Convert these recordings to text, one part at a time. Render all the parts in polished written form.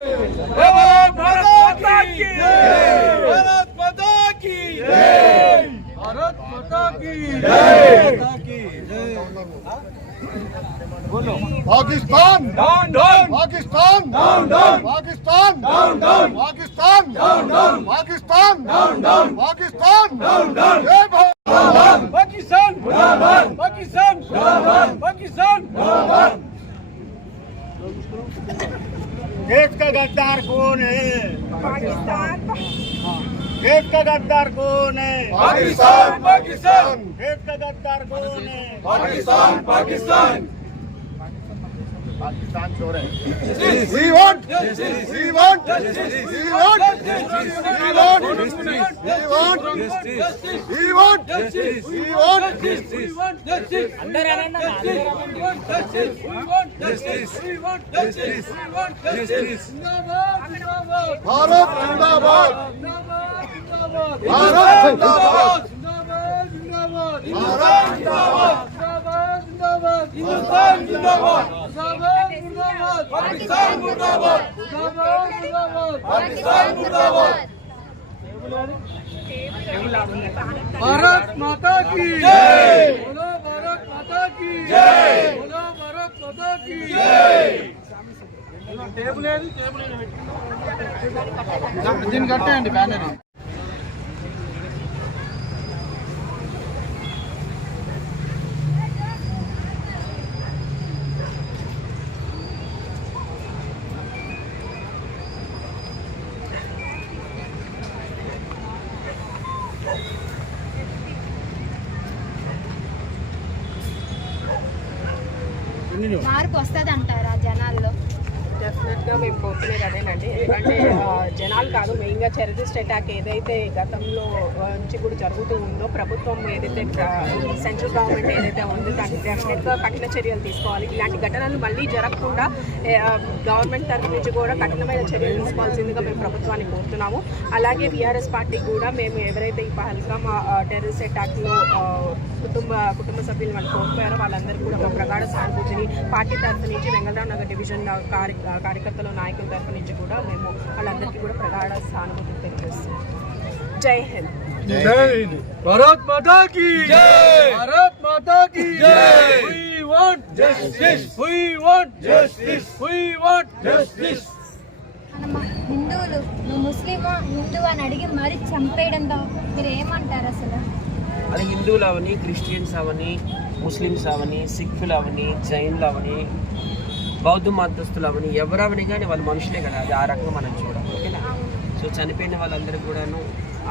Pakistan down down, Pakistan down down, Pakistan down down, Pakistan down down, Pakistan down down, Pakistan down down, जय भारत, पाकिस्तान जिंदाबाद, पाकिस्तान जिंदाबाद, पाकिस्तान जिंदाबाद। देश का गद्दार कौन है? पाकिस्तान। देश का गद्दार कौन है? पाकिस्तान। पाकिस्तान। देश का गद्दार कौन है? पाकिस्तान। पाकिस्तान। पाकिस्तान चोर है। We want justice. We want justice. We want justice. We want justice. We want justice. We want justice. We want justice. We want justice. अंदर आना ना, अंदर आना। We want justice. We want justice. We want justice. We want justice. जिंदाबाद, जिंदाबाद। भारत जिंदाबाद। जिंदाबाद, जिंदाबाद। भारत जिंदाबाद। जिंदाबाद, जिंदाबाद। भारत जिंदाबाद। जिंदाबाद, जिंदाबाद। हिंदुस्तान जिंदाबाद। पाकिस्तान मुर्दाबाद, मुर्दाबाद, मुर्दाबाद, पाकिस्तान मुर्दाबाद। भारत माता की जय, बोलो भारत माता की जय, बोलो भारत माता की जय। टेबल दिन कट्टे बैनर మార్పు వస్తుంది అంటారా జనాల్లో? డెఫినెట్గా మేము కోరుకునేది అదేనండి. ఎందుకంటే జనాలు కాదు, మెయిన్గా టెర్రరిస్ట్ అటాక్ ఏదైతే గతంలో నుంచి కూడా జరుగుతూ ఉందో, ప్రభుత్వం ఏదైతే సెంట్రల్ గవర్నమెంట్ ఏదైతే ఉందో దానికి డెఫినెట్గా కఠిన చర్యలు తీసుకోవాలి. ఇలాంటి ఘటనలు మళ్ళీ జరగకుండా గవర్నమెంట్ తరఫు నుంచి కూడా కఠినమైన చర్యలు తీసుకోవాల్సిందిగా మేము ప్రభుత్వాన్ని కోరుతున్నాము. అలాగే టీఆర్ఎస్ పార్టీ కూడా మేము ఎవరైతే ఈ పహల్గామ్ టెర్రరిస్ట్ అటాక్లో కుటుంబ సభ్యులు వాళ్ళు కోల్పోయారో వాళ్ళందరికీ కూడా ఒక ప్రగాఢ సానుభూతిని పార్టీ తరఫు నుంచి వెంగళరావు నగర్ డివిజన్ కార్యకర్తల నాయకుల తరఫు నుంచి కూడా మేము వాళ్ళందరికీ కూడా ప్రగాఢ సానుభూతిని తెలియజేస్తున్నాం. జై హింద్, జై హింద్, భారత్ మాతా కీ జై, భారత్ మాతా కీ జై। We want justice, we want justice, we want justice. హిందువులు ముస్లిం హిందూ అని అడిగి మరి చంపేయడంతో మీరు ఏమంటారు అసలు? అది హిందువులు అవని, క్రిస్టియన్స్ అవని, ముస్లిమ్స్ అవని, సిక్కులు అవని, జైన్లు అవని, బౌద్ధ మతస్థులు అవని, ఎవరవని కానీ వాళ్ళు మనుషులే కదా. అది ఆ రకంగా మనం చూడాలి, ఓకేనా? సో చనిపోయిన వాళ్ళందరూ కూడాను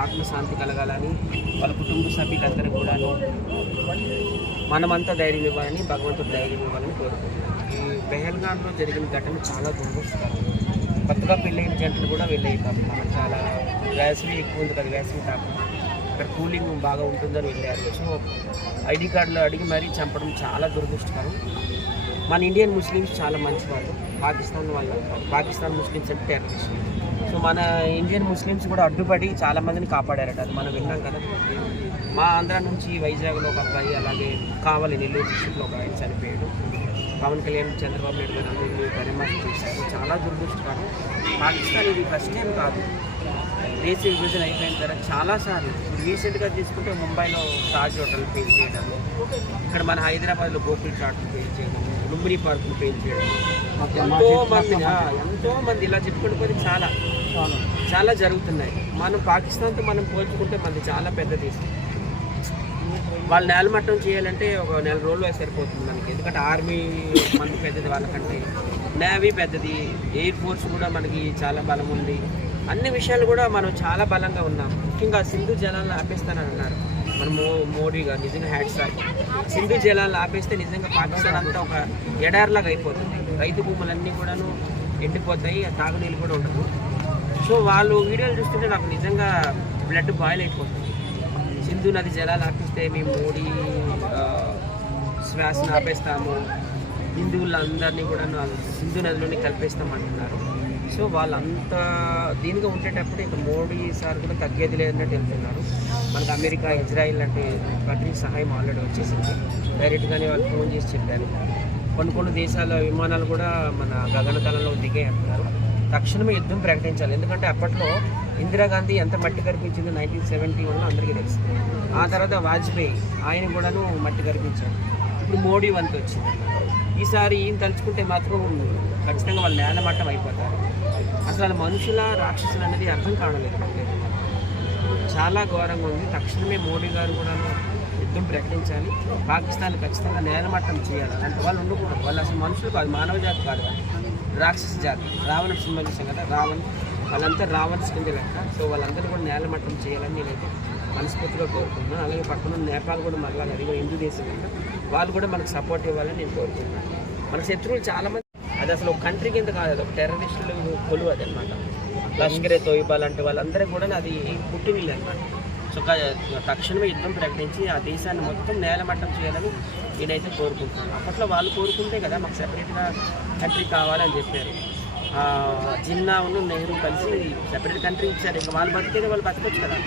ఆత్మశాంతి కలగాలని, వాళ్ళ కుటుంబ సభ్యులందరూ కూడాను మనమంతా ధైర్యం ఇవ్వాలని, భగవంతుడు ధైర్యం ఇవ్వాలని కోరుకుంటున్నాం. ఈ పెహల్గామ్లో జరిగిన ఘటన చాలా దురదృష్టకరం. కొత్తగా పెళ్ళైన జంటలు కూడా వెళ్ళాయి. మనం చాలా వేసవి ఎక్కువ ఉంది కదా, వేసవి కాకుండా అక్కడ కూలింగ్ బాగా ఉంటుందని వెళ్ళారు. సో ఐడి కార్డులు అడిగి మరీ చంపడం చాలా దురదృష్టకరం. మన ఇండియన్ ముస్లిమ్స్ చాలా మంచివాళ్ళు, పాకిస్తాన్ వాళ్ళు అంటారు. పాకిస్తాన్ ముస్లిమ్స్ అంటే టెర్రరిస్ట్. సో మన ఇండియన్ ముస్లిమ్స్ కూడా అడ్డుపడి చాలామందిని కాపాడారట, అది మనం విన్నాం కదా. మా ఆంధ్ర నుంచి వైజాగ్లో ఒక అబ్బాయి, అలాగే కావలి నెల్లూరు డిస్ట్రిక్ట్లో ఒక ఆయన చనిపోయాడు. పవన్ కళ్యాణ్, చంద్రబాబు నాయుడు గారు అందరూ పరామర్శ చేశారు. చాలా దురదృష్టకరం. పాకిస్తాన్ ఇది ఫస్ట్ టైం కాదు, దేశ విభజన అయిపోయిన తర్వాత చాలాసార్లు. రీసెంట్గా తీసుకుంటే ముంబైలో తాజ్ హోటల్ పేల్ చేయడం, ఇక్కడ మన హైదరాబాద్లో గోకుల్ చాట్లు పేల్ చేయడం, లుంబిని పార్కులు పేల్ చేయడం, ఎంతోమంది ఇలా చెప్పుకుంటూ పోతే చాలా చాలా జరుగుతున్నాయి. మనం పాకిస్తాన్తో మనం పోల్చుకుంటే మనది చాలా పెద్ద దేశం. వాళ్ళు నేలమట్టం చేయాలంటే ఒక నెల రోజులు సరిపోతుంది మనకి, ఎందుకంటే ఆర్మీ మనకి పెద్దది, వాళ్ళకంటే నేవీ పెద్దది, ఎయిర్ ఫోర్స్ కూడా మనకి చాలా బలం ఉంది. అన్ని విషయాలు కూడా మనం చాలా బలంగా ఉన్నాం. ముఖ్యంగా సింధు జలాలను ఆపేస్తానని అన్నారు మన మోడీ గారు. నిజంగా హ్యాట్స్ ఆఫ్. సింధు జలాలను ఆపేస్తే నిజంగా పాకిస్తాన్ అంతా ఒక ఎడారిలాగా అయిపోతుంది. రైతు భూములన్నీ కూడాను ఎండిపోతాయి, తాగునీళ్ళు కూడా ఉండదు. సో వాళ్ళు వీడియోలు చూస్తుంటే నాకు నిజంగా బ్లడ్ బాయిల్ అయిపోతుంది. సింధు నది జలాలు ఆపిస్తే మేము మోడీ శ్వాసను ఆపేస్తాము, హిందువులందరినీ కూడా సింధు నదిలోనే కలిపేస్తామంటున్నారు. సో వాళ్ళంతా దీనిగా ఉండేటప్పుడు ఇక మోడీ సార్ కూడా తగ్గేది లేదన్నట్టు వెళ్తున్నారు. మనకు అమెరికా, ఇజ్రాయిల్ అంటే కంట్రీకి సహాయం ఆల్రెడీ వచ్చేసింది. డైరెక్ట్గానే వాళ్ళు ఫోన్ చేసి చెప్పారు. కొన్ని దేశాల విమానాలు కూడా మన గగనతలంలో దిగాయి అంటున్నారు. తక్షణమే యుద్ధం ప్రకటించాలి. ఎందుకంటే అప్పట్లో ఇందిరాగాంధీ ఎంత మట్టి కనిపించిందో 1971లో అందరికీ తెలుసు. ఆ తర్వాత వాజ్పేయి ఆయన కూడాను మట్టి కనిపించాడు. ఇప్పుడు మోడీ వంతు వచ్చింది. ఈసారి ఈయన తలుచుకుంటే మాత్రం ఖచ్చితంగా వాళ్ళు నేలమట్టం అయిపోతారు. అసలు మనుషుల రాక్షసులు అనేది అర్థం కావలేదు. చాలా ఘోరంగా ఉంది. తక్షణమే మోడీ గారు కూడాను యుద్ధం ప్రకటించాలి. పాకిస్తాన్ ఖచ్చితంగా నేలమట్టం చేయాలి. అంటే వాళ్ళు ఉండకూడదు. వాళ్ళు అసలు మనుషులు కాదు, మానవ జాతి కాదు, రాక్షస జాతి. రావణ సినిమా చూసాం కదా, రావణ్, వాళ్ళంతా రావణ్స్ కింద లెక్క. సో వాళ్ళందరూ కూడా నేలమట్టం చేయాలని నేనైతే మనస్ఫూర్తిగా కోరుకుంటున్నాను. అలాగే పక్కన నేపాల్ కూడా మరవాలి, అది కూడా హిందూ దేశం కనుక వాళ్ళు కూడా మనకు సపోర్ట్ ఇవ్వాలని నేను కోరుకుంటున్నాను. మన శత్రువులు చాలామంది, అది అసలు ఒక కంట్రీ కింద కాదు, అది ఒక టెర్రరిస్టులు కొలువు అది అనమాట. లష్కరే తోయిబా లాంటి వాళ్ళందరూ కూడా అది పుట్టినిల్లు అనమాట. సో తక్షణమే యుద్ధం ప్రకటించి ఆ దేశాన్ని మొత్తం నేలమట్టం చేయాలని నేనైతే కోరుకుంటున్నాను. అప్పట్లో వాళ్ళు కోరుకుంటే కదా మాకు సెపరేట్గా కంట్రీ కావాలని చెప్పారు. జిన్నాను నెహ్రూ కలిసి సెపరేట్ కంట్రీ ఇచ్చారు. ఇంకా వాళ్ళు బతికేది వాళ్ళు బతకొచ్చు కదా.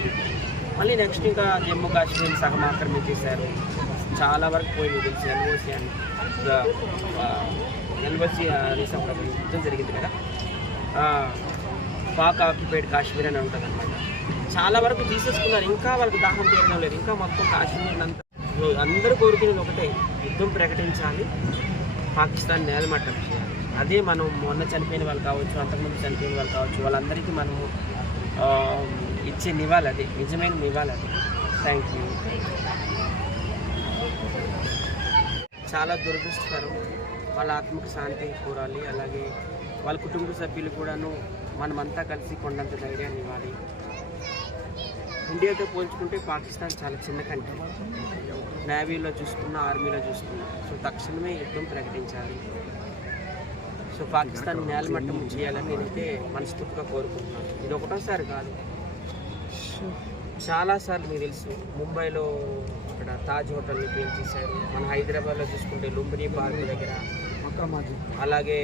మళ్ళీ నెక్స్ట్ ఇంకా జమ్మూ కాశ్మీర్ సగం ఆక్రమించేశారు. చాలా వరకు పోయింది తెలిసి ఎల్ఓసి అని ఎల్ఓసి అనేసి ఒక యుద్ధం జరిగింది కదా, పాక్ ఆక్యుపైడ్ కాశ్మీర్ అని ఉంటుంది అనమాట. చాలా వరకు తీసేసుకున్నారు. ఇంకా వాళ్ళకి దాహం తీరడం లేదు. ఇంకా మొత్తం కాశ్మీర్ అంతా అందరూ కోరుకునేది ఒకటే, యుద్ధం ప్రకటించాలి, పాకిస్తాన్ నేలమట్టం చేయాలి. అదే మనం మొన్న చనిపోయిన వాళ్ళు కావచ్చు, అంతకుముందు చనిపోయిన వాళ్ళు కావచ్చు, వాళ్ళందరికీ మనము ఇచ్చే నివాళి, అది నిజమైన నివాళి అది. Thank you. చాలా దురదృష్టకరం. వాళ్ళ ఆత్మకు శాంతి కోరాలి. అలాగే వాళ్ళ కుటుంబ సభ్యులు కూడాను మనమంతా కలిసి కొండంత ధైర్యాన్ని ఇవ్వాలి. ఇండియాతో పోల్చుకుంటే పాకిస్తాన్ చాలా చిన్న కంట్రీ. నేవీలో చూసుకున్నా, ఆర్మీలో చూసుకున్నా. సో తక్షణమే యుద్ధం ప్రకటించాలి. సో పాకిస్తాన్ నేలమట్టం చేయాలని నేనైతే మనస్ఫూర్తిగా కోరుకుంటున్నాను. ఇది ఒకటోసారి కాదు, చాలాసార్లు మీకు తెలుసు. ముంబైలో అక్కడ తాజ్ హోటల్ని పేల్చేశారు. మన హైదరాబాద్లో చూసుకుంటే లుంబిని పార్క్ దగ్గర, అలాగే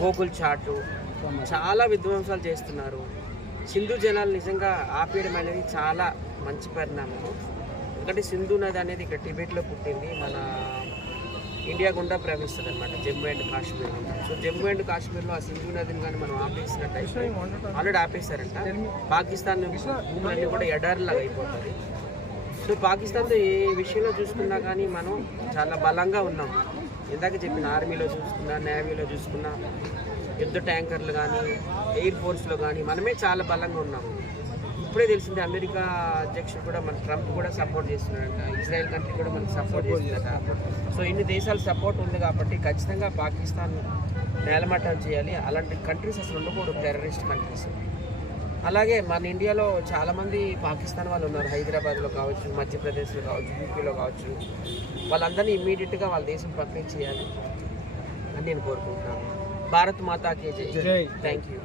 గోకుల్ చాటు, చాలా విధ్వంసాలు చేస్తున్నారు. సింధు జలాలు నిజంగా ఆపేయడం అనేది చాలా మంచి పరిణామం. ఎందుకంటే సింధు నది అనేది ఇక్కడ టిబెట్లో పుట్టింది, మన ఇండియా గుండా ప్రవహిస్తుంది అనమాట, జమ్మూ అండ్ కాశ్మీర్ గుండా. సో జమ్మూ అండ్ కాశ్మీర్లో ఆ సింధు నదిని కానీ మనం ఆపేసినట్టయితే, ఆల్రెడీ ఆపేశారంట, పాకిస్తాన్ భూములన్నీ కూడా ఎడారిలాగా అయిపోతుంది. సో పాకిస్తాన్తో ఏ విషయంలో చూసుకున్నా కానీ మనం చాలా బలంగా ఉన్నాం. ఇందాక చెప్పిన ఆర్మీలో చూసుకున్నా, నేవీలో చూసుకున్నా, యుద్ధ ట్యాంకర్లు కానీ, ఎయిర్ ఫోర్స్లో కానీ మనమే చాలా బలంగా ఉన్నాము. ఇప్పుడే తెలిసింది అమెరికా అధ్యక్షుడు కూడా మన ట్రంప్ కూడా సపోర్ట్ చేస్తున్నాడంట, ఇజ్రాయెల్ కంట్రీ కూడా మనకు సపోర్ట్ చేస్తుందట. సో ఇన్ని దేశాలు సపోర్ట్ ఉంది కాబట్టి ఖచ్చితంగా పాకిస్తాన్ నేలమట్టం చేయాలి. అలాంటి కంట్రీస్ అసలు ఉండకూడదు, టెర్రరిస్ట్ కంట్రీస్. అలాగే మన ఇండియాలో చాలామంది పాకిస్తాన్ వాళ్ళు ఉన్నారు, హైదరాబాద్లో కావచ్చు, మధ్యప్రదేశ్లో కావచ్చు, యూపీలో కావచ్చు. వాళ్ళందరినీ ఇమ్మీడియట్గా వాళ్ళ దేశం పక్కన చేయాలి అని నేను కోరుకుంటున్నాను. భారత్ మాతాకి జై. Thank you.